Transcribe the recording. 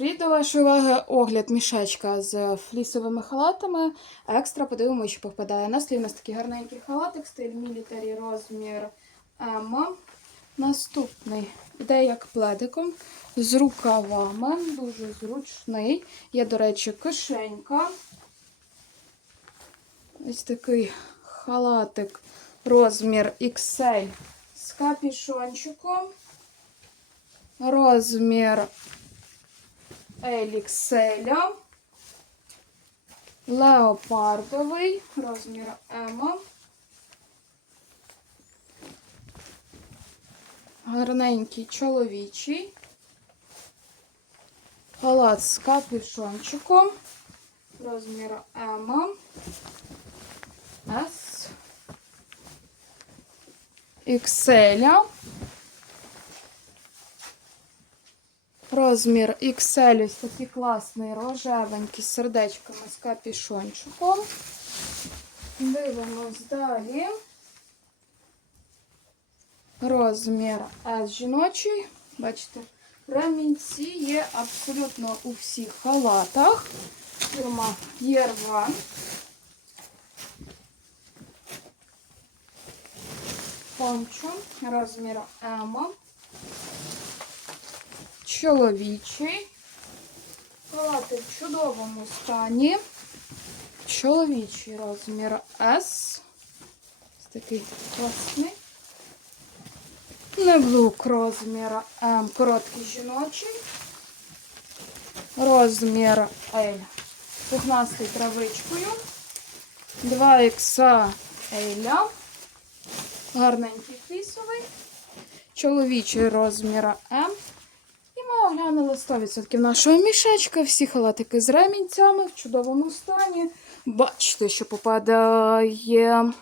Привіт до вашої уваги огляд мішечка з флісовими халатами. Екстра подивимося, що попадає на слів. У нас такий гарненький халатик, стиль мілітарі, розмір М. Наступний йде як пледиком з рукавами, дуже зручний. Є, до речі, кишенька. Ось такий халатик, розмір XL з капішончиком. Розмір Елікселя. Леопардовий, розмір М. Гарненький чоловічий. Халат з капюшончиком. Розмір М. С. Ікселя. Розмір XL, ось такий класний, рожевенький, з сердечками з капішончиком. Дивимось далі. Розмір S жіночий. Бачите, ремінці є абсолютно у всіх халатах. Фірма Єрван. Пончо, розмір М чоловічий. Халати в чудовому стані. Чоловічий розмір S. Такий класний. Неблук розмір М. Короткий жіночий. Розмір L. Пухнастий травичкою. 2 ікса L. Гарненький флісовий. Чоловічий розмір М. Ми 100% нашого мішечка. Всі халатики з ремінцями в чудовому стані. Бачите, що попадає